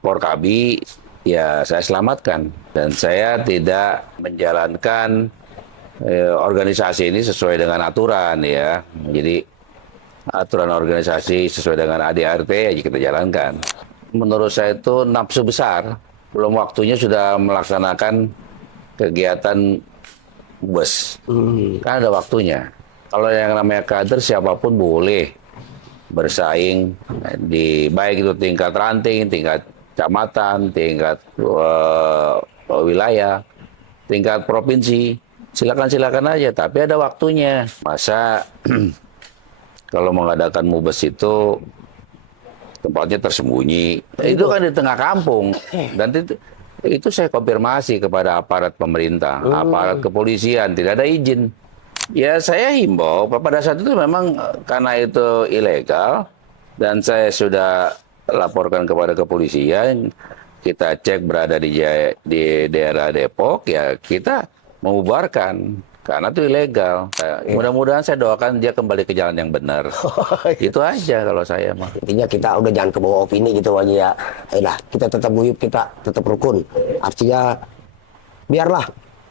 Porkabi, ya saya selamatkan dan saya tidak menjalankan organisasi ini sesuai dengan aturan ya. Jadi aturan organisasi sesuai dengan ADART aja kita jalankan. Menurut saya itu nafsu besar, belum waktunya sudah melaksanakan kegiatan bus. Kan ada waktunya. Kalau yang namanya kader siapapun boleh bersaing di baik itu tingkat ranting, tingkat kecamatan, tingkat wilayah, tingkat provinsi. Silakan aja, tapi ada waktunya. Masa kalau mengadakan mubes itu tempatnya tersembunyi, itu kan di tengah kampung dan itu saya konfirmasi kepada aparat pemerintah, aparat kepolisian, tidak ada izin. Ya saya himbau pada saat itu memang karena itu ilegal dan saya sudah laporkan kepada kepolisian, kita cek berada di daerah Depok, ya kita membubarkan karena itu ilegal. Mudah-mudahan saya doakan dia kembali ke jalan yang benar. Itu aja kalau saya mah. Intinya kita udah jangan kebawa opini gitu aja ya. Ayolah, kita tetap guyup, kita tetap rukun. Artinya biarlah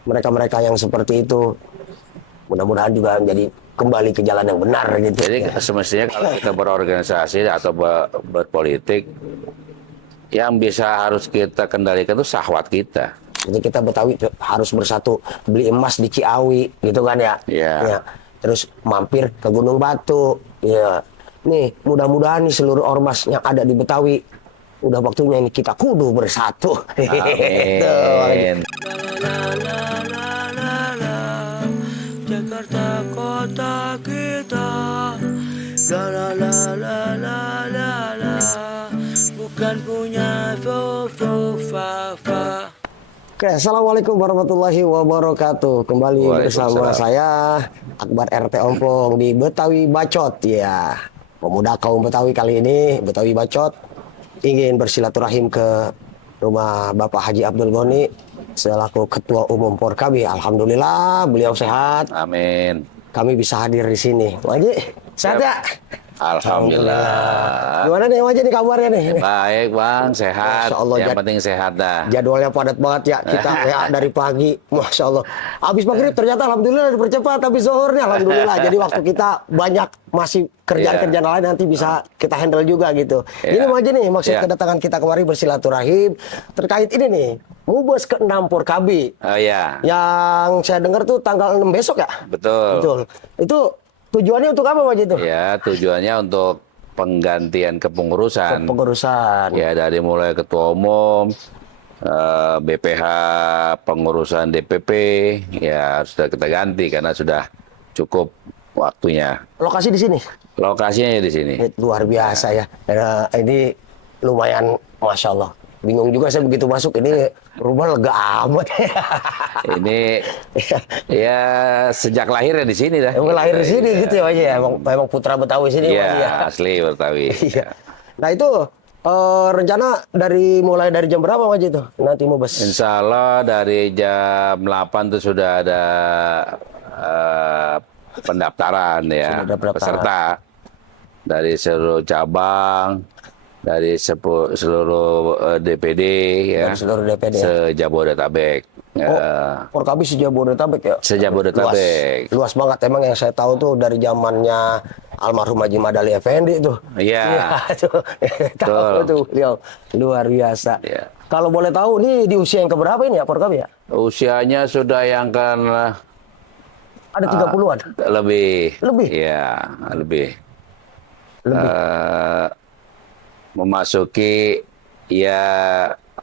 mereka-mereka yang seperti itu mudah-mudahan juga menjadi kembali ke jalan yang benar gitu. Jadi semestinya kalau kita berorganisasi atau berpolitik, yang bisa harus kita kendalikan itu syahwat kita. Jadi kita Betawi harus bersatu, beli emas di Ciawi gitu kan ya. Ya. Terus mampir ke Gunung Batu. Ya. Nih, mudah-mudahan nih seluruh ormas yang ada di Betawi udah waktunya ini kita kudu bersatu. Amin. Jakarta kota kita, la la la la la la la, bukan punya fo fa fa. Oke, assalamualaikum warahmatullahi wabarakatuh. Kembali bersama saya Akbar RT Ompong di Betawi Bacot ya. Pemuda kaum Betawi kali ini, Betawi Bacot ingin bersilaturahim ke rumah Bapak Haji Abdul Goni selaku Ketua Umum Porkabi. Alhamdulillah beliau sehat. Amin. Kami bisa hadir di sini. Haji, sehat ya? Alhamdulillah. Gimana nih Haji nih kabarnya nih? Baik Bang, sehat. Masya Allah, yang penting sehat dah. Jadwalnya padat banget ya kita ya dari pagi, Masya Allah. Habis maghrib ternyata alhamdulillah dipercepat, tapi zuhurnya alhamdulillah. Jadi waktu kita banyak masih kerjaan-kerjaan lain nanti bisa kita handle juga gitu. Ini aja nih maksud kedatangan kita kemari bersilaturahim terkait ini nih. Mubes ke-6 Porkabi. Oh iya. Yang saya dengar tuh tanggal 6 besok ya? Betul. Betul. Itu tujuannya untuk apa Pak itu? Ya, tujuannya untuk penggantian kepengurusan. Pengurusan. Ya, dari mulai ketua umum, BPH, pengurusan DPP, ya sudah kita ganti karena sudah cukup waktunya. Lokasi di sini? Lokasinya di sini. Ini luar biasa ya. Ini lumayan, Masya Allah. Bingung juga saya begitu masuk, ini rumah lega amat. Ini ya sejak lahirnya di sini dah. Emang lahir di sini gitu ya Pak ya? Emang putra Betawi sini Iya, Pak ya? asli Betawi. Iya. Nah itu rencana mulai dari jam berapa Pak itu nanti mau bus? Insya Allah dari jam 8 itu sudah ada pendaftaran ya, peserta dari seluruh cabang, dari seluruh DPD ya, seluruh DPD se-Jabodetabek. Porkabi se-Jabodetabek ya? Se-Jabodetabek. Luas banget emang, yang saya tahu tuh dari zamannya almarhum Haji Madali Effendi tuh. Iya. Tahu tuh beliau luar biasa. Ya. Kalau boleh tahu nih di usia yang keberapa ini ya Porkabi ya? Usianya sudah yang kan ada 30-an. Lebih. Lebih. Iya, lebih. Memasuki ya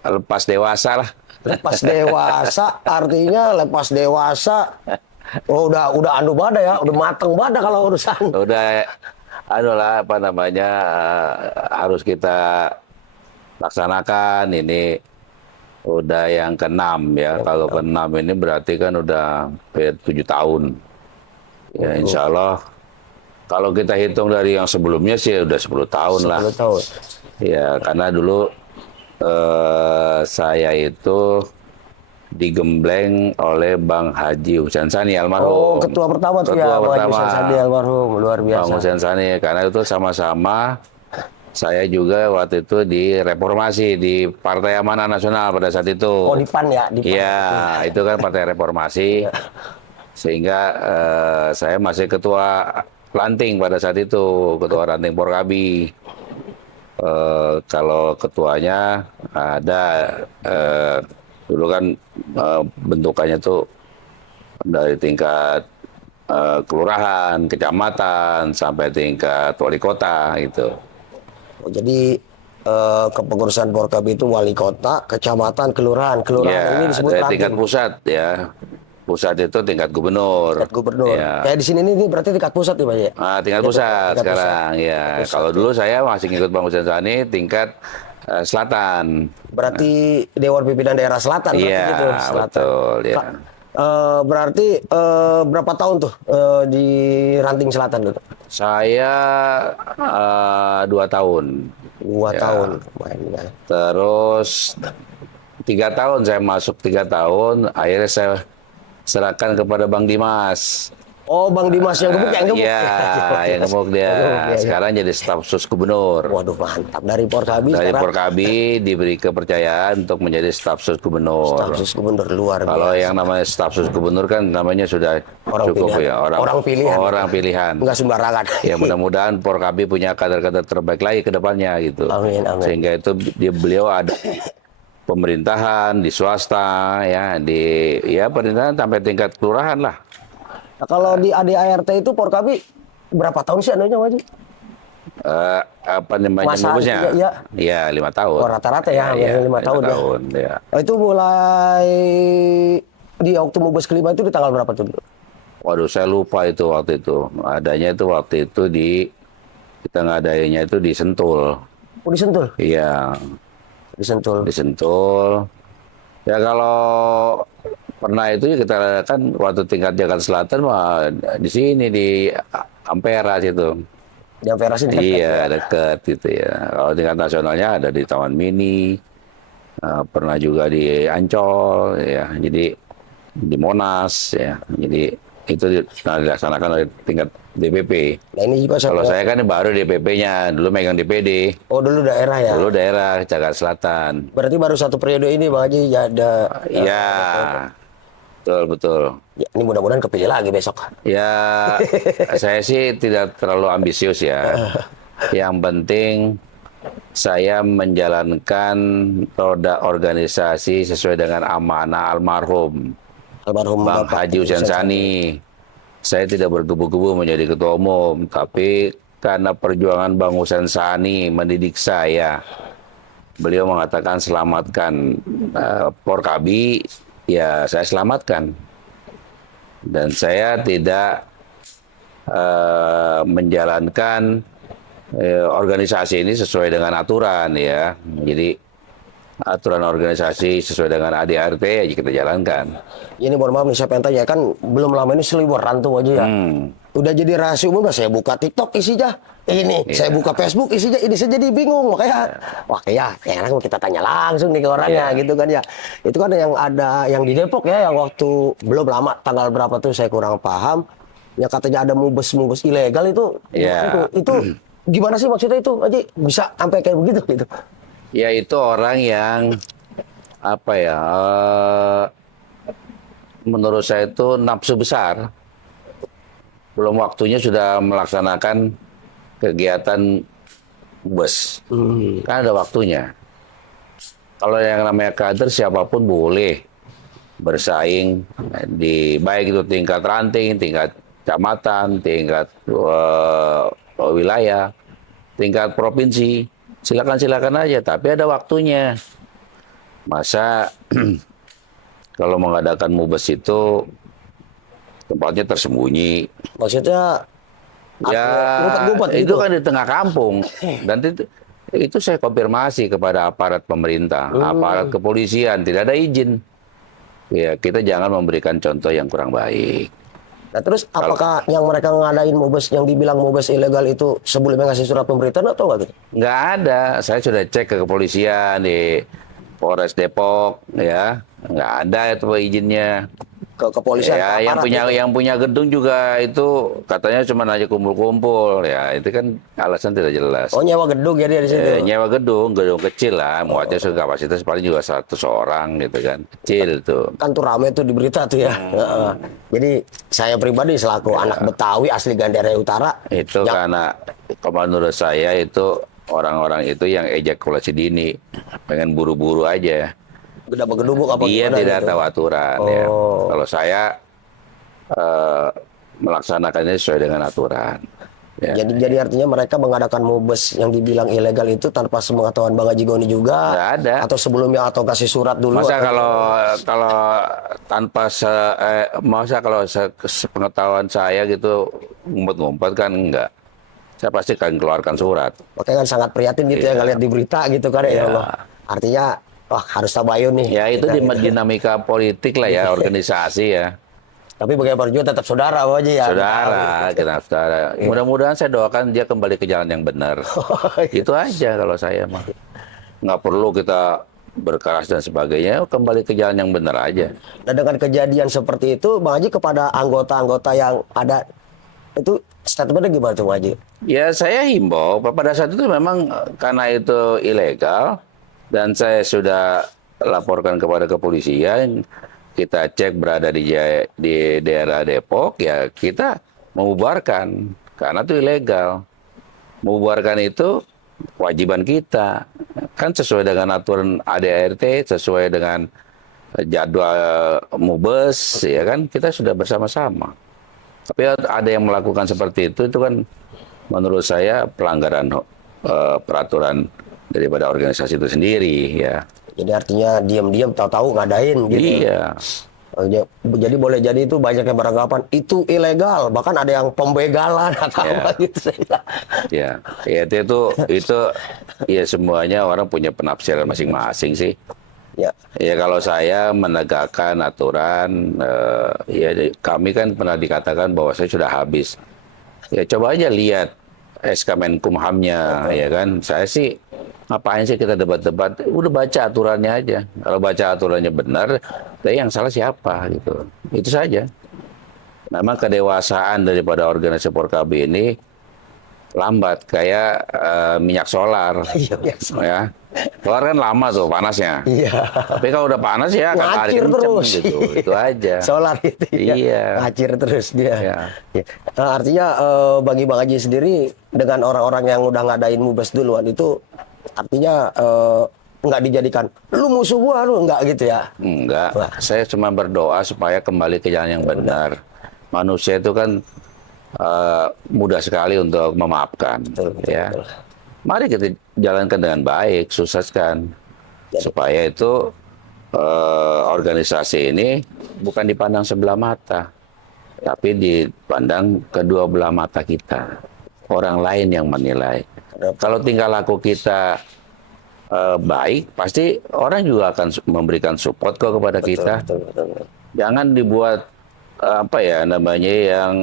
lepas dewasa lah. Lepas dewasa artinya lepas dewasa. Oh, udah anu bada ya, udah mateng bada kalau urusan. Udah lah apa namanya harus kita laksanakan ini. Udah yang ke-6 ya. Kalau ke-6 ini berarti kan udah 7 tahun. Ya insya Allah. Kalau kita hitung dari yang sebelumnya sih udah 10 tahun lah. 10 tahun. Ya karena dulu saya itu digembleng oleh Bang Haji Husein Sani almarhum. Oh, ketua pertama tuh ya, Bang Husein Sani almarhum, luar biasa. Bang Husein Sani, karena itu sama-sama Saya juga waktu itu di reformasi di Partai Amanah Nasional pada saat itu. Oh, di PAN ya, di PAN. Iya, itu kan Partai Reformasi. Sehingga saya masih ketua ranting pada saat itu, ketua ranting Porkabi. Kalau ketuanya ada dulu kan bentukannya tuh dari tingkat kelurahan, kecamatan, sampai tingkat wali kota gitu. Oh, jadi kepengurusan Porkabi itu wali kota, kecamatan, kelurahan. Kelurahan Ya, ini disebut dari ranting. tingkat pusat ya. Pusat itu tingkat gubernur. Tingkat gubernur. Ya. Kayak di sini ini berarti tingkat pusat ya, Pak ya? Tingkat pusat tingkat sekarang ya. Pusat, Kalau dulu saya masih ngikut Bang Hussein Sani tingkat selatan. Berarti Dewan Pimpinan Daerah Selatan berarti Iya, gitu. Selatan. betul ya. Berarti berapa tahun tuh di Ranting Selatan dulu? Saya 2 tahun. 2 Ya. tahun. Lumayan, ya. Terus 3 tahun saya masuk 3 tahun, akhirnya saya serahkan kepada Bang Dimas. Oh, Bang Dimas yang gemuk, yang gemuk. Iya, yang gemuk dia. Yang gemuk, iya. Sekarang jadi staf sus gubernur. Waduh, mantap. Dari Porkabi Dari sekarang Porkabi diberi kepercayaan untuk menjadi staf sus gubernur. staf sus gubernur luar Kalau biasa. yang namanya staf sus gubernur kan namanya sudah Orang cukup pilihan. ya Orang pilihan. Orang pilihan. Enggak sembarangan. Ya mudah-mudahan Porkabi punya kader-kader terbaik lagi ke depannya gitu. Amin, amin. Sehingga itu beliau ada pemerintahan di swasta ya di pemerintahan sampai tingkat kelurahan lah. Nah, kalau di ADART itu Porkabi berapa tahun sih anunya, Wajib? Apa namanya Masa, ngurusnya? iya. Iya 5 tahun. Oh, rata-rata ya, Iya, 5 tahun ya. ya. Oh, itu mulai di waktu Mubes kelima itu di tanggal berapa tuh? Waduh, saya lupa itu waktu itu. Adanya itu waktu itu kita ngadainnya itu di Sentul. Oh, di Sentul? Iya, Di Sentul. di Sentul. Ya kalau pernah itu ya kita adakan waktu tingkat Jakarta Selatan mah di sini di Ampera situ. Di Ampera sini dekat ya? Iya, dekat gitu ya. Kalau tingkat nasionalnya ada di Taman Mini. Pernah juga di Ancol ya. Jadi di Monas ya. Jadi itu dilaksanakan oleh tingkat DPP. Nah, ini juga Kalau saya kan baru DPP-nya, dulu megang DPD. Oh, dulu daerah ya? Dulu daerah Jakarta Selatan. Berarti baru 1 periode ini Bang Haji ya ada. Iya, betul. Ya, ini mudah-mudahan kepilih lagi besok. Ya, saya sih tidak terlalu ambisius ya. Yang penting saya menjalankan roda organisasi sesuai dengan amanah almarhum Almarhum Bang Bapak Haji Hussein Sani. Saya tidak bergebu-gebu menjadi ketua umum, tapi karena perjuangan Bang Hussein Sani mendidik saya, beliau mengatakan selamatkan Porkabi, ya saya selamatkan. Dan saya tidak menjalankan organisasi ini sesuai dengan aturan ya. Jadi aturan organisasi sesuai dengan ADART ya kita jalankan. Ini mohon maaf nih, saya pengen tanya, kan belum lama ini seliburan tuh aja ya. Udah jadi rahasia umum, saya buka TikTok isinya ini, saya buka Facebook isinya ini, saya jadi bingung. Makanya, wah kayaknya kita tanya langsung nih ke orangnya gitu kan ya. Itu kan yang ada yang di Depok ya, yang waktu belum lama, tanggal berapa tuh saya kurang paham. Yang katanya ada mubes ilegal itu. Itu gimana sih maksudnya itu, Haji? Bisa sampai kayak begitu gitu? Ya itu orang yang apa ya? Menurut saya itu nafsu besar. Belum waktunya sudah melaksanakan kegiatan bus. Kan ada waktunya. Kalau yang namanya kader siapapun boleh bersaing di baik itu tingkat ranting, tingkat kecamatan, tingkat wilayah, tingkat provinsi. Silakan aja, tapi ada waktunya. Masa kalau mengadakan mubes itu tempatnya tersembunyi. Maksudnya Ya, ngumpet-ngumpet itu gitu? kan di tengah kampung. Dan itu saya konfirmasi kepada aparat pemerintah, aparat kepolisian, tidak ada izin. Ya, kita jangan memberikan contoh yang kurang baik. Nah, terus apakah yang mereka ngadain mubes yang dibilang mubes ilegal itu sebelumnya ngasih surat pemberitahuan atau enggak gitu? Nggak ada. Saya sudah cek ke kepolisian di Polres Depok, ya. Nggak ada itu izinnya. ke kepolisian, Ya, ke aparat gitu. yang punya gedung juga itu katanya cuma aja kumpul-kumpul. Ya, itu kan alasan tidak jelas. Oh, nyewa gedung ya dia di situ. Nyewa gedung kecil lah, muatnya kapasitas paling juga 100 orang gitu kan. Kecil tuh. Kan tuh rame tuh di berita tuh ya. Heeh. Jadi saya pribadi selaku anak Betawi asli Gandaria Utara, Itu karena kalau menurut saya itu orang-orang itu yang ejakulasi dini, pengen buru-buru aja. gedabuk-gedubuk apa Dia gimana tidak gitu. tahu aturan ya. Oh. Kalau saya melaksanakannya sesuai dengan aturan. Ya. Jadi artinya mereka mengadakan mubes yang dibilang ilegal itu tanpa sepengetahuan Bang Haji Goni juga. Nggak ada. Atau sebelumnya atau kasih surat dulu. Masa atau kalau tanpa masa kalau sepengetahuan saya gitu ngumpet-ngumpet kan enggak. Saya pasti akan keluarkan surat. makanya kan sangat prihatin gitu ya ngeliat di berita gitu kan ya Allah. Artinya wah harus tabayun nih. Ya itu Kita- di dinamika politik lah ya, organisasi ya. Tapi bagaimanapun juga tetap saudara Bang Haji ya. Saudara, kita saudara. Mudah-mudahan saya doakan dia kembali ke jalan yang benar. Itu aja kalau saya mah. Nggak perlu kita berkeras dan sebagainya, kembali ke jalan yang benar aja. Nah dengan kejadian seperti itu Bang Haji kepada anggota-anggota yang ada itu statementnya gimana tuh Bang Haji? Ya saya himbau, pada saat itu memang karena itu ilegal dan saya sudah laporkan kepada kepolisian, kita cek berada di daerah Depok, ya kita membubarkan karena itu ilegal. Membubarkan itu kewajiban kita, kan sesuai dengan aturan ADART, sesuai dengan jadwal mubes, ya kan kita sudah bersama-sama. Tapi ada yang melakukan seperti itu kan menurut saya pelanggaran peraturan daripada organisasi itu sendiri ya. Jadi artinya diam-diam tahu-tahu ngadain gitu. Iya. Jadi boleh jadi itu banyak yang beranggapan itu ilegal, bahkan ada yang pembegalan atau Ya. apa gitu. Ya, ya itu ya semuanya orang punya penafsiran masing-masing sih. Ya, Ya kalau saya menegakkan aturan, ya kami kan pernah dikatakan bahwa saya sudah habis. Ya coba aja lihat SK Menkumhamnya, ya kan. Saya sih ngapain sih kita debat-debat? Udah baca aturannya aja. Kalau baca aturannya benar, yang salah siapa gitu. Itu saja. Memang kedewasaan daripada organisasi Porkabi ini lambat kayak minyak solar. iya biasa. Ya. Solar kan lama tuh panasnya. Iya. Tapi kalau udah panas ya Ngacir terus. gitu. Itu aja. Solar itu ya. Iya. Ngacir terus dia. Iya. Ya. Nah, artinya bagi Bang Haji sendiri dengan orang-orang yang udah ngadain mubes duluan itu artinya nggak dijadikan lu musuh gua lu nggak gitu ya. Enggak. Wah. Saya cuma berdoa supaya kembali ke jalan yang benar. Manusia itu kan mudah sekali untuk memaafkan. Betul, Ya. betul. Mari kita jalankan dengan baik, sukseskan. Supaya itu organisasi ini bukan dipandang sebelah mata, tapi dipandang kedua belah mata kita. Orang lain yang menilai. Kalau tingkah laku kita baik, pasti orang juga akan memberikan support kok kepada kita. Betul. Jangan dibuat apa ya namanya yang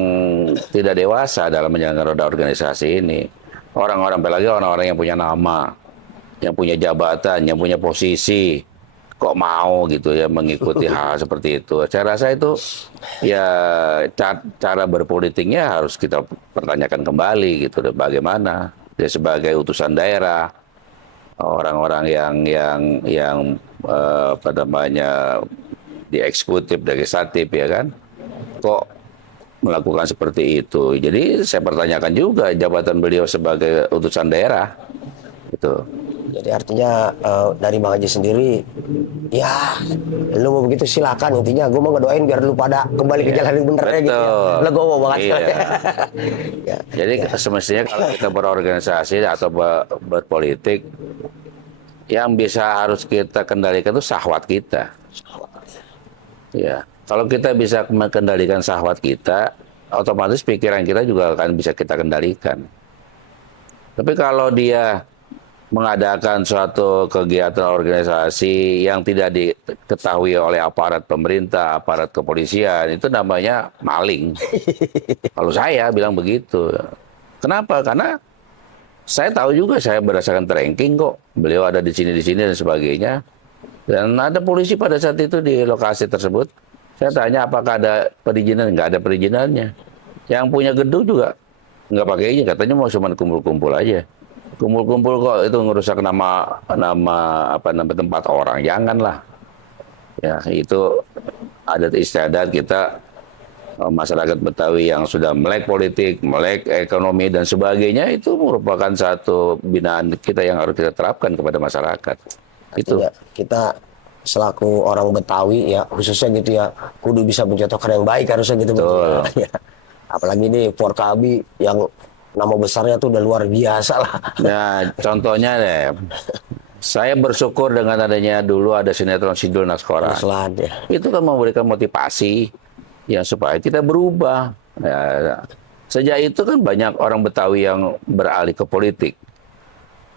tidak dewasa dalam menjalankan roda organisasi ini. Orang-orang, apalagi orang-orang yang punya nama, yang punya jabatan, yang punya posisi, kok mau gitu ya mengikuti hal seperti itu. Saya rasa itu ya cara berpolitiknya harus kita pertanyakan kembali gitu. Bagaimana dia sebagai utusan daerah, orang-orang yang apa namanya di eksekutif, legislatif ya kan, kok melakukan seperti itu. Jadi saya pertanyakan juga jabatan beliau sebagai utusan daerah itu. Jadi artinya dari Bang Haji sendiri, ya lu mau begitu silakan, intinya gue mau ngedoain biar lu pada kembali ke jalan yang bener ya gitu ya. Betul. Legowo banget. Iya. Ya. Jadi semestinya kalau kita berorganisasi atau berpolitik, yang bisa harus kita kendalikan itu syahwat kita. Ya, kalau kita bisa mengendalikan syahwat kita, otomatis pikiran kita juga akan bisa kita kendalikan. Tapi kalau dia mengadakan suatu kegiatan organisasi yang tidak diketahui oleh aparat pemerintah, aparat kepolisian, itu namanya maling. Kalau saya bilang begitu. Kenapa? Karena saya tahu juga saya berdasarkan ranking kok. Beliau ada di sini dan sebagainya. Dan ada polisi pada saat itu di lokasi tersebut. Saya tanya apakah ada perizinan? Nggak ada perizinannya. Yang punya gedung juga nggak pakai izin, katanya mau cuma kumpul-kumpul aja. Kumpul-kumpul kok itu ngerusak nama tempat orang, janganlah. Ya itu adat istiadat kita, masyarakat Betawi yang sudah melek politik, melek ekonomi dan sebagainya, itu merupakan satu binaan kita yang harus kita terapkan kepada masyarakat. Itu Artinya kita selaku orang Betawi ya, khususnya gitu ya, kudu bisa mencontohkan yang baik harusnya gitu. Betul. Ya. Apalagi nih Porkabi yang nama besarnya tuh udah luar biasa lah. Nah, contohnya deh, saya bersyukur dengan adanya dulu ada sinetron Sidul Naskora. Selan ya. Itu kan memberikan motivasi ya supaya kita berubah. Ya, sejak itu kan banyak orang Betawi yang beralih ke politik,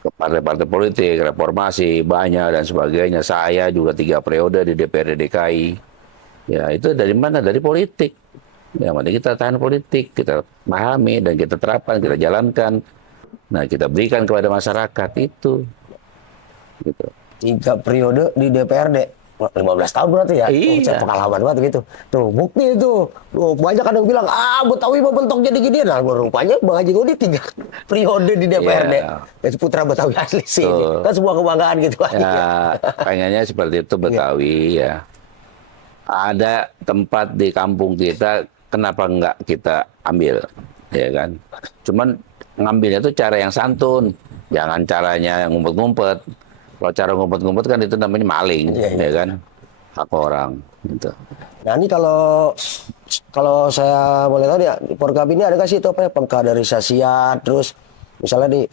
ke partai-partai politik, reformasi banyak dan sebagainya. Saya juga 3 periode di DPRD DKI. Ya itu dari mana? Dari politik. Yang penting kita tahan politik, kita pahami dan kita terapkan, kita jalankan. Nah kita berikan kepada masyarakat itu. Gitu. 3 periode di DPRD. 15 tahun berarti ya. Iya. Pengalaman banget gitu. Tuh bukti itu. Tuh, banyak kan yang bilang, Betawi mau bentok jadi gini. Nah rupanya Bang Haji Goni 3 periode di DPRD. Iya. Itu putra Betawi asli sih. Tuh. Kan sebuah kebanggaan gitu. Ya, pengennya seperti itu Betawi ya. Ada tempat di kampung kita, kenapa enggak kita ambil, ya kan? Cuman ngambilnya itu cara yang santun, jangan caranya yang ngumpet-ngumpet. Kalau cara ngumpet-ngumpet kan itu namanya maling, ya kan? Hak orang, gitu. Nah ini kalau saya boleh tahu ya, di Porkabi ini ada nggak sih itu apa ya, pengkaderisasian, terus misalnya nih,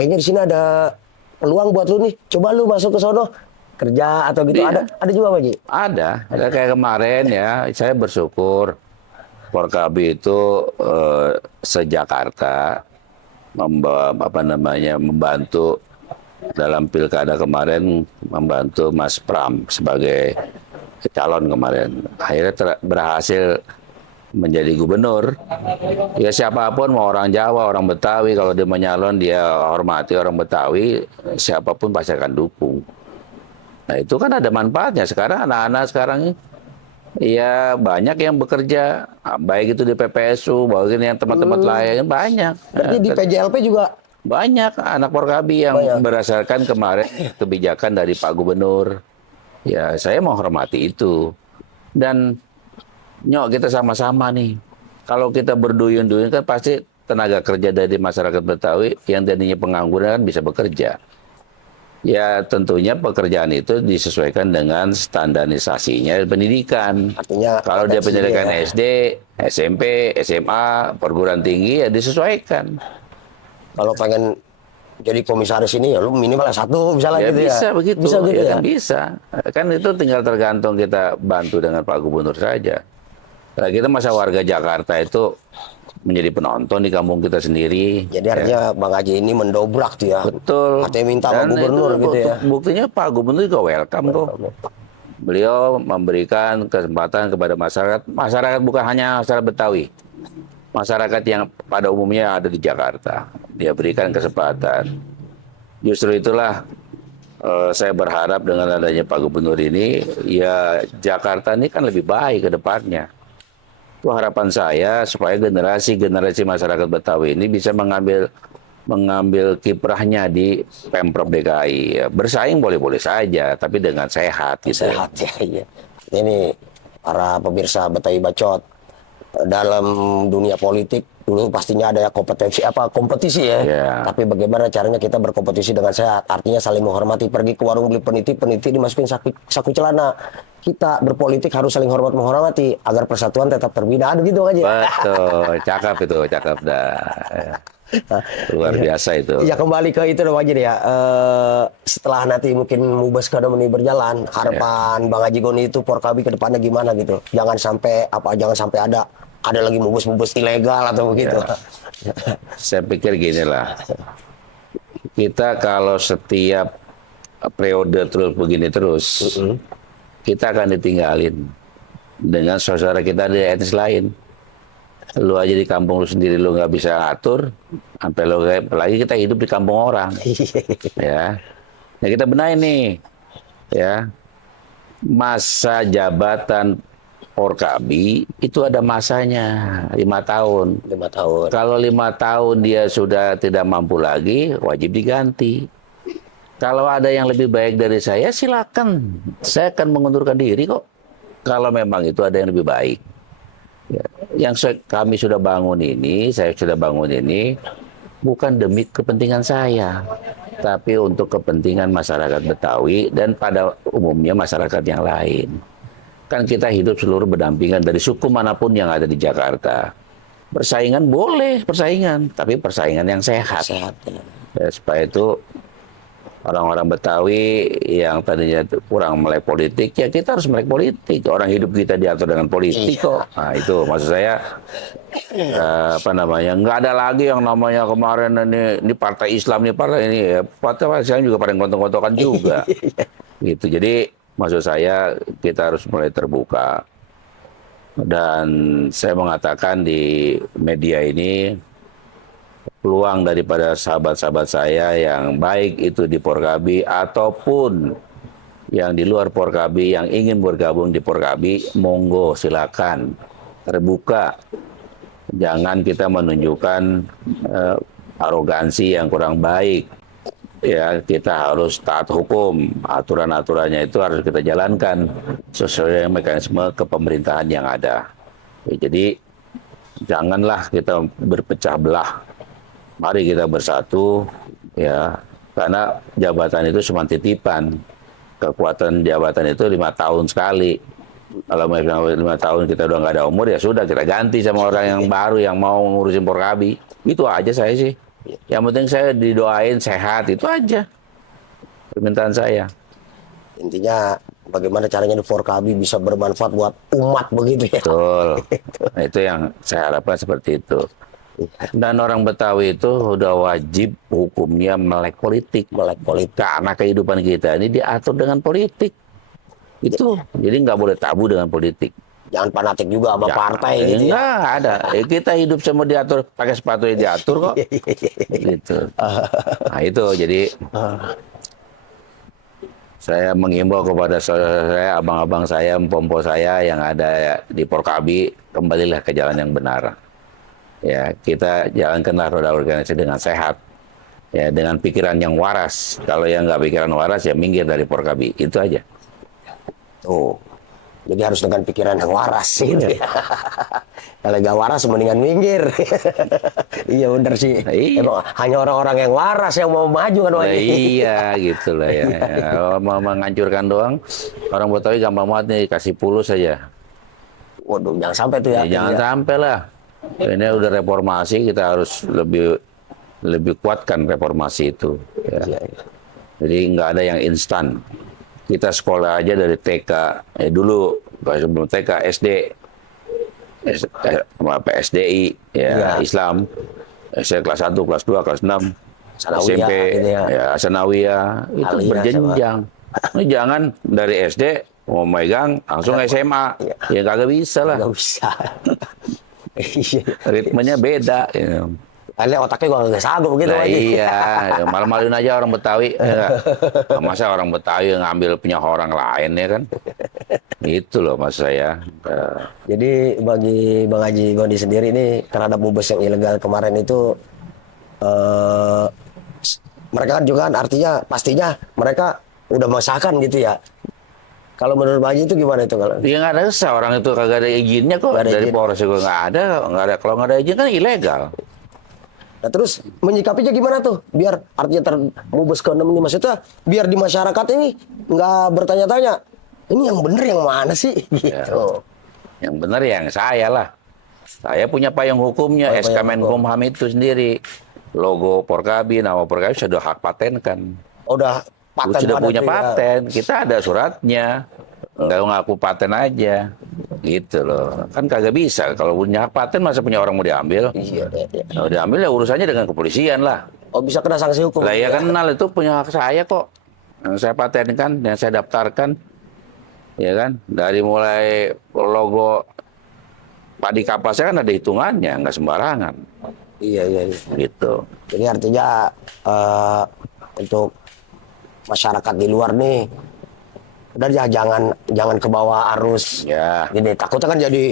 kayaknya di sini ada peluang buat lu nih, coba lu masuk ke sono kerja atau gitu. Iya. Ada juga Pak Ji? Ada kayak kemarin ya, saya bersyukur Porkabi itu se-Jakarta membantu dalam pilkada kemarin, membantu Mas Pram sebagai calon kemarin. Akhirnya berhasil menjadi gubernur. Ya siapapun, mau orang Jawa, orang Betawi, kalau dia menyalon, dia hormati orang Betawi, siapapun pasti akan dukung. Nah itu kan ada manfaatnya. Sekarang anak-anak sekarang ini ya banyak yang bekerja, baik itu di PPSU, baik yang tempat-tempat lain, banyak. Berarti di PJLP juga banyak anak Porkabi yang berdasarkan kemarin kebijakan dari Pak Gubernur. Ya saya menghormati itu. Dan kita sama-sama nih. Kalau kita berduyun-duyun kan pasti tenaga kerja dari masyarakat Betawi yang tadinya pengangguran kan bisa bekerja. Ya tentunya pekerjaan itu disesuaikan dengan standarisasinya pendidikan. Artinya kalau dia pendidikan ya. SD, SMP, SMA, perguruan tinggi ya disesuaikan. Kalau pengen jadi komisaris ini ya lu minimal S1 misalnya Ya gitu bisa ya. begitu. Bisa gitu ya. Kan bisa. Kan itu tinggal tergantung kita bantu dengan Pak Gubernur saja. Nah, kita masa warga Jakarta itu menjadi penonton di kampung kita sendiri. Jadi artinya Bang Haji ini mendobrak tuh ya. Betul. Artinya minta Pak Dan Gubernur itu gitu ya. Buktinya Pak Gubernur juga welcome kok. Beliau memberikan kesempatan kepada masyarakat. Masyarakat bukan hanya masyarakat Betawi. Masyarakat yang pada umumnya ada di Jakarta. Dia berikan kesempatan. Justru itulah saya berharap dengan adanya Pak Gubernur ini, ya Jakarta ini kan lebih baik ke depannya. Itu harapan saya supaya generasi masyarakat Betawi ini bisa mengambil kiprahnya di Pemprov DKI. Ya, bersaing boleh-boleh saja, tapi dengan sehat. Gitu. Sehat ya. Iya. Ini para pemirsa Betawi Bacot, dalam dunia politik dulu pastinya ada kompetisi ya. Yeah. Tapi bagaimana caranya kita berkompetisi dengan sehat? Artinya saling menghormati. Pergi ke warung beli peniti dimasukin saku celana. Kita berpolitik harus saling menghormati agar persatuan tetap terbina. Ada gitu aja. Betul, cakep itu, cakep dah. Luar biasa itu. Ya kembali ke itu dong aja deh ya. Setelah nanti mungkin Mubes Kadamuni berjalan, harapan Bang Haji Goni itu Porkabi ke depannya gimana gitu? Jangan sampai ada lagi mubes ilegal atau begitu. Saya pikir gini lah. Kita kalau setiap periode terus begini terus, kita akan ditinggalin dengan saudara kita di etnis lain. Lu aja di kampung lu sendiri lu nggak bisa atur, sampai lu apalagi kita hidup di kampung orang. Ya. Nah, kita benahin nih. Ya. Masa jabatan Porkabi itu ada masanya 5 tahun. 5 tahun. Kalau 5 tahun dia sudah tidak mampu lagi, wajib diganti. Kalau ada yang lebih baik dari saya, silakan. Saya akan mengundurkan diri kok. Kalau memang itu ada yang lebih baik. Ya, kami sudah bangun ini, saya sudah bangun ini, bukan demi kepentingan saya, tapi untuk kepentingan masyarakat Betawi dan pada umumnya masyarakat yang lain. Kan kita hidup seluruh berdampingan dari suku manapun yang ada di Jakarta. Persaingan boleh, persaingan, tapi persaingan yang sehat. Ya, supaya itu orang-orang Betawi yang tadinya kurang melek politik, ya kita harus melek politik. Orang hidup kita diatur dengan politik kok. Nah itu maksud saya, nggak ada lagi yang namanya kemarin ini partai Islam, ini partai ini. Ya, partai Islam juga pada gontok-gontokan juga. Gitu. Jadi maksud saya kita harus mulai terbuka. Dan saya mengatakan di media ini, peluang daripada sahabat-sahabat saya yang baik itu di Porkabi ataupun yang di luar Porkabi yang ingin bergabung di Porkabi, monggo silakan, terbuka. Jangan kita menunjukkan arogansi yang kurang baik. Ya, kita harus taat hukum, aturan-aturannya itu harus kita jalankan sesuai mekanisme kepemerintahan yang ada. Ya, jadi janganlah kita berpecah belah. Mari kita bersatu, ya, karena jabatan itu cuma titipan. Kekuatan jabatan itu 5 tahun sekali. Kalau 5 tahun kita udah nggak ada umur, ya sudah kita ganti sama orang yang baru yang mau ngurusin Porkabi. Itu aja saya sih. Yang penting saya didoain sehat, itu aja permintaan saya. Intinya bagaimana caranya di Porkabi bisa bermanfaat buat umat begitu ya. Betul. Nah, itu yang saya harapkan seperti itu. Dan orang Betawi itu udah wajib hukumnya melek politik. Melek politik. Karena kehidupan kita ini diatur dengan politik. Itu. Jadi nggak boleh tabu dengan politik. Jangan fanatik juga sama partai gitu ya. Enggak ada. Kita hidup semua diatur, pakai sepatu yang diatur kok. Gitu. Nah itu jadi saya mengimbau kepada saudara saya, abang-abang saya, empom-empom saya yang ada di Porkabi, kembalilah ke jalan yang benar. Ya, kita jalankanlah roda organisasi dengan sehat. Ya, dengan pikiran yang waras. Kalau yang nggak pikiran waras, ya minggir dari Porkabi. Itu aja. Tuh. Jadi harus dengan pikiran yang waras gitu ya. Kalau nggak waras mendingan minggir. Iya bener sih. Iya. Emang hanya orang-orang yang waras yang mau maju kan. Iya gitu lah ya. Kalau mau menghancurkan doang, orang Betawi gampang banget nih, kasih pulus saja. Waduh, jangan sampai tuh ya. Jangan sampai lah. Ini udah reformasi, kita harus lebih kuatkan reformasi itu. Ya. Iya. Jadi nggak ada yang instan. Kita sekolah aja dari TK, dulu sebelum TK, SD, SDI, ya, Islam, SD kelas 1, kelas 2, kelas 6, Sanawiyah, SMP, gitu ya. ya, Sanawiyah, itu Aliyah berjenjang. Ini jangan dari SD mau megang langsung SMA, ya kagak bisa lah. Nggak bisa. Iya. Ritmenya beda. Ya. Kalian otaknya gua nggak sanggup gitu Nah, lagi. iya, malu-maluin aja orang Betawi. Ya. Masa orang Betawi ngambil punya orang lain ya kan? Itu loh mas saya. Jadi bagi Bang Haji Gondi sendiri ini terhadap mubes yang ilegal kemarin itu, mereka kan juga kan artinya pastinya mereka udah masakan gitu ya. Kalau menurut Bang Haji itu gimana itu kalau? Ya nggak ada usah, orang itu kagak ada izinnya kok. Nggak ada Dari izin. Polres juga nggak ada. Kalau nggak ada izin kan ilegal. Nah terus menyikapinya gimana tuh? Biar artinya mubes ke-6 ini maksudnya biar di masyarakat ini nggak bertanya-tanya. Ini yang bener yang mana sih? Gitu. Yang benar yang saya lah. Saya punya payung hukumnya, SK Menkumham itu sendiri. Logo Porkabi, nama Porkabi sudah hak patenkan. Udah paten Sudah punya tuh ya. paten, kita ada suratnya. Nggak ngaku paten aja. Gitu loh. Kan kagak bisa. Kalau punya hak paten masa punya orang mau diambil? Iya. Kalau diambil ya urusannya dengan kepolisian lah. Oh bisa kena sanksi hukum? Lah ya ya? kenal itu punya hak saya kok. Yang saya patenkan, yang saya daftarkan. Ya kan? Dari mulai logo padi kapasnya kan ada hitungannya, nggak sembarangan. Iya. Gitu. Jadi artinya untuk masyarakat di luar nih Dan ya jangan ke bawah arus. Ya. Gini, takutnya kan jadi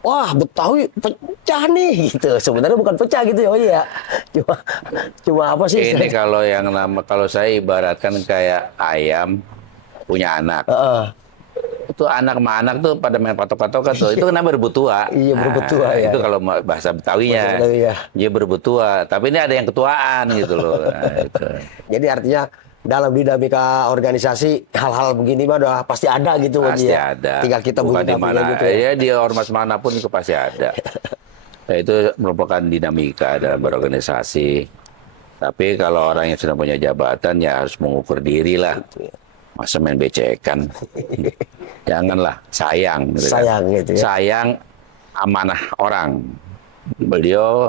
wah Betawi pecah nih gitu. Sebenarnya bukan pecah gitu ya, ya. Cuma apa sih? Ini kalau saya ibaratkan kayak ayam punya anak. Itu anak sama anak tuh pada main patok-patokan tuh. Itu kan berebut tua. Iya, berebut tua, ya. Itu kalau bahasa Betawinya. Bahasa Betawi, ya. Dia berebut tua. Tapi ini ada yang ketuaan gitu loh. Nah, itu. Jadi artinya dalam dinamika organisasi hal-hal begini mah udah pasti ada gitu. Pasti ya. ada. Tinggal kita bukan di mana gitu ya. ya dia ormas manapun itu pasti ada. Nah, itu merupakan dinamika dalam berorganisasi. Tapi kalau orang yang sudah punya jabatan ya harus mengukur diri lah. Masa main becekan. Janganlah, sayang. Gitu Sayang kan. gitu ya. Sayang amanah orang. Beliau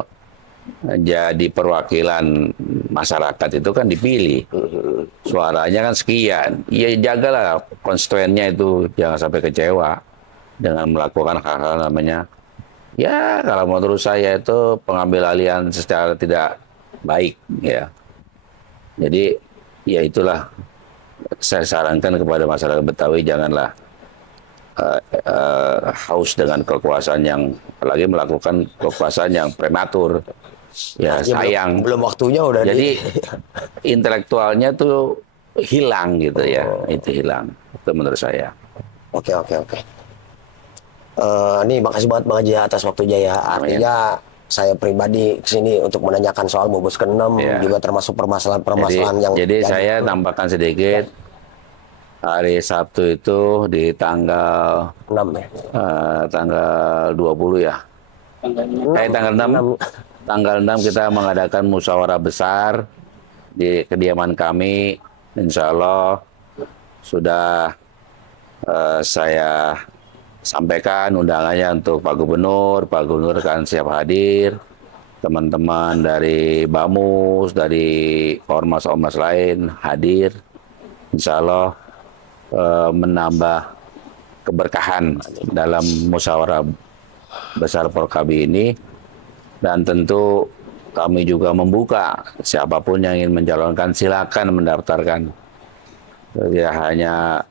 jadi perwakilan masyarakat itu kan dipilih. Suaranya kan sekian. Ya jagalah konstituennya itu jangan sampai kecewa dengan melakukan hal-hal namanya. Ya kalau menurut saya itu pengambil alihan secara tidak baik ya. Jadi ya itulah saya sarankan kepada masyarakat Betawi janganlah haus dengan kekuasaan yang apalagi melakukan kekuasaan yang prematur. Ya sayang. Belum waktunya udah. Jadi intelektualnya tuh hilang gitu ya. Itu hilang. Itu menurut saya. Oke. Nih makasih banget Bang Haji atas waktunya ya. Artinya saya pribadi kesini untuk menanyakan soal Mubes ke-6 juga termasuk permasalahan yang. Jadi saya tambahkan sedikit. Hari Sabtu itu di tanggal 6 ya. Tanggal 20 ya. Tanggal 6. Tanggal 6 kita mengadakan musyawarah besar di kediaman kami. Insya Allah sudah saya sampaikan undangannya untuk Pak Gubernur. Pak Gubernur kan siap hadir. Teman-teman dari Bamus, dari ormas-ormas lain hadir. Insya Allah menambah keberkahan dalam musyawarah besar Porkabi ini. Dan tentu kami juga membuka siapapun yang ingin mencalonkan silakan mendaftarkan. Ya hanya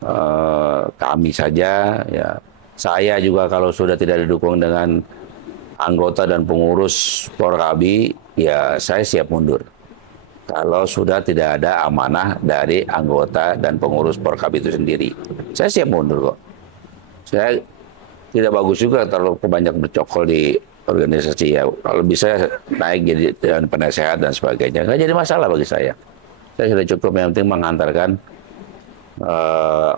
kami saja ya. Saya juga kalau sudah tidak didukung dengan anggota dan pengurus Porkabi ya saya siap mundur. Kalau sudah tidak ada amanah dari anggota dan pengurus Porkabi itu sendiri. Saya siap mundur kok. Saya tidak bagus juga terlalu banyak bercokol di organisasi ya. Kalau bisa naik jadi dengan penasehat dan sebagainya. Nggak jadi masalah bagi saya. Saya sudah cukup yang penting menghantarkan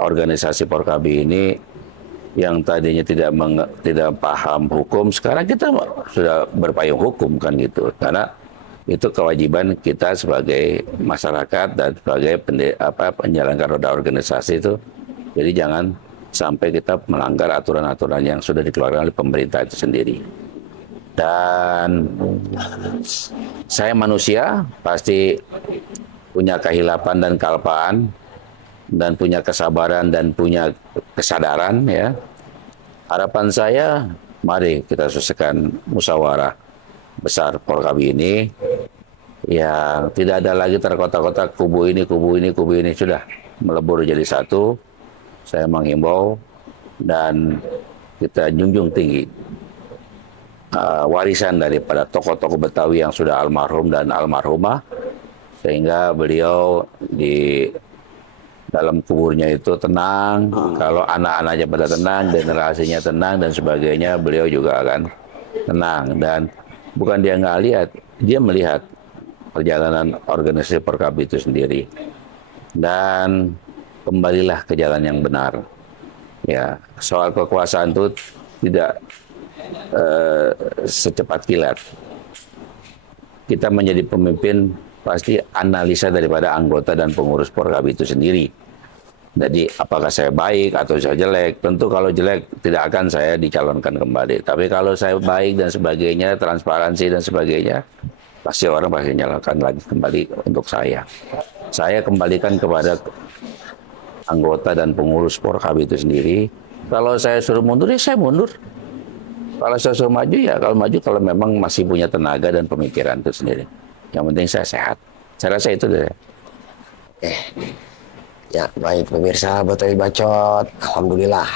organisasi Porkabi ini yang tadinya tidak paham hukum. Sekarang kita sudah berpayung hukum kan gitu. Karena itu kewajiban kita sebagai masyarakat dan sebagai penjalankan roda organisasi itu. Jadi jangan sampai kita melanggar aturan-aturan yang sudah dikeluarkan oleh pemerintah itu sendiri. Dan saya manusia pasti punya kehilapan dan kealpaan dan punya kesabaran dan punya kesadaran ya. Harapan saya mari kita selesaikan musyawarah besar Porkabi ini ya tidak ada lagi terkotak-kotak kubu ini sudah melebur jadi satu. Saya menghimbau dan kita junjung tinggi warisan daripada tokoh-tokoh Betawi yang sudah almarhum dan almarhumah sehingga beliau di dalam kuburnya itu tenang. Kalau anak-anaknya pada tenang, generasinya tenang dan sebagainya, beliau juga akan tenang. Dan bukan dia nggak lihat, dia melihat perjalanan organisasi Porkabi itu sendiri. Dan kembalilah ke jalan yang benar. Ya, soal kekuasaan itu tidak secepat kilat. Kita menjadi pemimpin pasti analisa daripada anggota dan pengurus Porkabi itu sendiri. Jadi apakah saya baik atau saya jelek? Tentu kalau jelek tidak akan saya dicalonkan kembali. Tapi kalau saya baik dan sebagainya, transparansi dan sebagainya, pasti orang pasti nyalakan lagi kembali untuk saya. Saya kembalikan kepada anggota dan pengurus Porkabi itu sendiri. Kalau saya suruh mundur, ya saya mundur. Kalau saya suruh maju, ya kalau maju kalau memang masih punya tenaga dan pemikiran itu sendiri. Yang penting saya sehat. Saya rasa itu deh. Ya, baik pemirsa Betawi Bacot, alhamdulillah.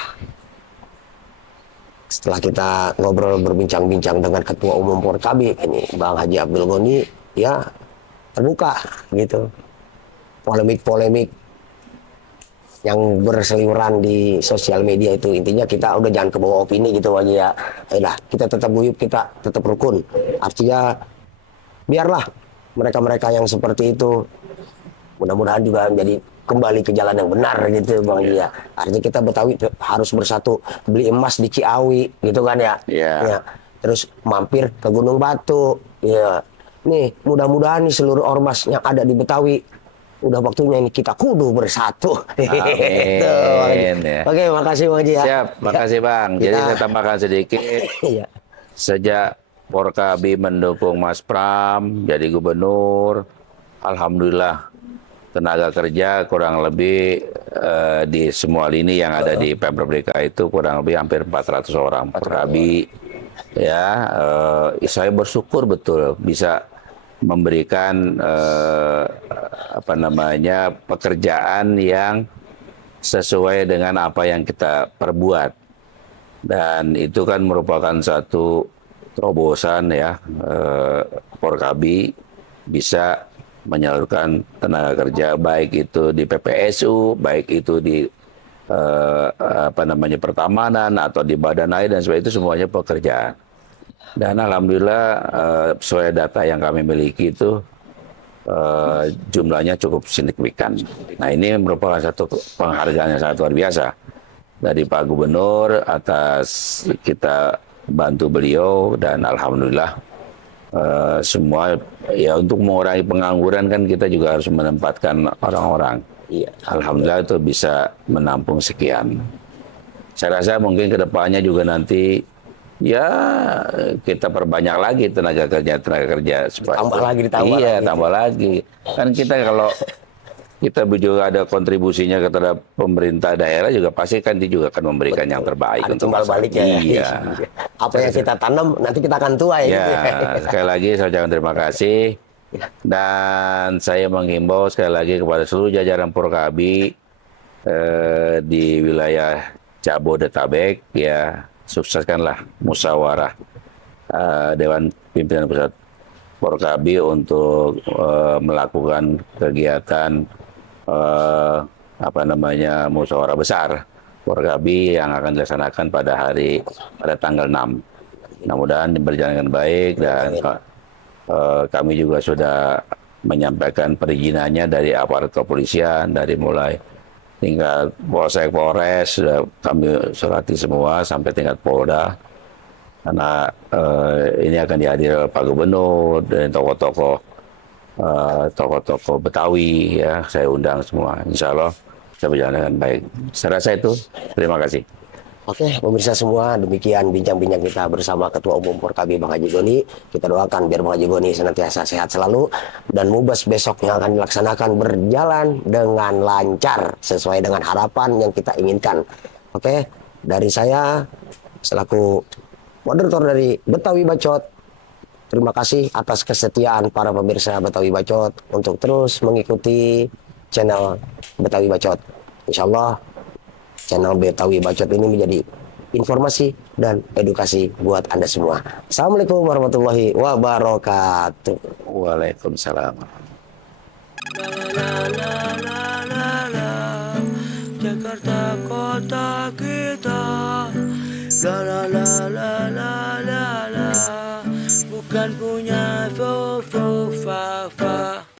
Setelah kita ngobrol berbincang-bincang dengan Ketua Umum Porkabi ini Bang Haji Abdul Goni, ya terbuka gitu. Polemik-polemik yang berseliweran di sosial media itu, intinya kita udah jangan kebawa opini gitu aja ya. Ayolah, kita tetap guyup, kita tetap rukun. Artinya biarlah mereka-mereka yang seperti itu mudah-mudahan juga menjadi kembali ke jalan yang benar gitu Bang Haji ya. Artinya kita Betawi harus bersatu, beli emas di Ciawi gitu kan ya. Ya. Terus mampir ke Gunung Batu ya. Nih mudah-mudahan nih seluruh ormas yang ada di Betawi udah waktunya ini kita kudu bersatu. Amin. Ya. Oke, makasih Bang Haji ya. Siap, makasih Bang. Jadi Kita- saya tambahkan sedikit. Iya. Sejak Porkabi mendukung Mas Pram jadi gubernur, alhamdulillah tenaga kerja kurang lebih di semua lini yang ada di Pemprov DKI itu kurang lebih hampir 400 orang Porkabi. Ya, saya bersyukur betul bisa memberikan pekerjaan yang sesuai dengan apa yang kita perbuat, dan itu kan merupakan satu terobosan ya. Porkabi bisa menyalurkan tenaga kerja baik itu di PPSU, baik itu di pertamanan atau di badan air dan sebagainya, itu semuanya pekerjaan. Dan alhamdulillah sesuai data yang kami miliki itu jumlahnya cukup signifikan. Nah, ini merupakan satu penghargaan yang sangat luar biasa dari Pak Gubernur atas kita bantu beliau, dan alhamdulillah semua ya untuk mengurangi pengangguran kan kita juga harus menempatkan orang-orang. Iya. Alhamdulillah itu bisa menampung sekian. Saya rasa mungkin kedepannya juga nanti ya kita perbanyak lagi tenaga kerja supaya Tambah lagi, ditambah iya, lagi. tambah lagi. Kan kita kalau kita juga ada kontribusinya kepada pemerintah daerah juga pasti kan dia juga akan memberikan yang terbaik Ada untuk timbal masyarakat. balik ya. Iya. Apa yang kita tanam nanti kita akan tuai. Ya, gitu ya. sekali lagi saya ucapkan terima kasih, dan saya menghimbau sekali lagi kepada seluruh jajaran Porkabi di wilayah Jabodetabek, ya sukseskanlah musyawarah Dewan Pimpinan Pusat Porkabi untuk melakukan kegiatan musyawarah besar Porkabi yang akan dilaksanakan pada tanggal 6. Mudah-mudahan berjalan dengan baik, dan kami juga sudah menyampaikan perizinannya dari aparat kepolisian, dari mulai tingkat Polsek, Polres, sudah kami surati semua sampai tingkat Polda. Karena ini akan dihadiri oleh Pak Gubernur dan tokoh-tokoh Betawi, ya saya undang semua. Insya Allah bisa berjalan dengan baik. Saya rasa itu. Terima kasih. Oke, pemirsa semua, demikian bincang-bincang kita bersama Ketua Umum Porkabi Bang Haji Goni. Kita doakan biar Bang Haji Goni senantiasa sehat selalu, dan Mubas besok yang akan dilaksanakan berjalan dengan lancar sesuai dengan harapan yang kita inginkan. Oke, dari saya selaku moderator dari Betawi Bacot, terima kasih atas kesetiaan para pemirsa Betawi Bacot untuk terus mengikuti channel Betawi Bacot. Insya Allah channel Betawi Bacot ini menjadi informasi dan edukasi buat Anda semua. Assalamualaikum warahmatullahi wabarakatuh. Waalaikumsalam. La la la la la, Jakarta kota kita. La la la la la.